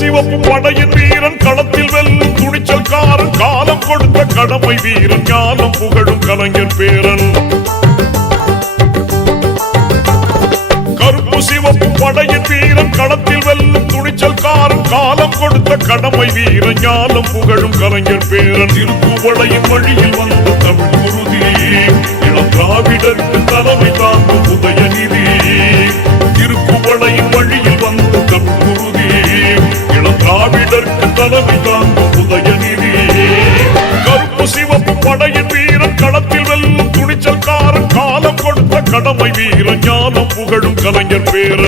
சிவப்பு படையின் வீரன் களத்தில் வெல்லும் துணிச்சல்காரன் காலம் கொடுத்த கடமை வீரன் ஞானம் புகழும் கலைஞர் பேரன் கருப்பு சிவப்பு படையின் வீரன் களத்தில் வெல்லும் துணிச்சல்காரன் காலம் கொடுத்த கடமை வீரன் ஞானம் புகழும் கலைஞர் பேரன் திருப்புவளையின் வழியில் வந்த தமிழ் குருதி இளம் திராவிடருக்கு தலைமை தாங்கும் உதயநிதி திருப்புவளையின் வழியில் வந்த தமிழ் குருதி இளம் திராவிடருக்கு தலைமை தாங்கும் உதயநிதி கருப்பு சிவப்பு படையின் வீரன் களத்தில் வெல்லும் துணிச்சல்காரன் காலம் கொடுத்த கடமை வீரன் ஞானம் புகழும் கலைஞர் பேரன்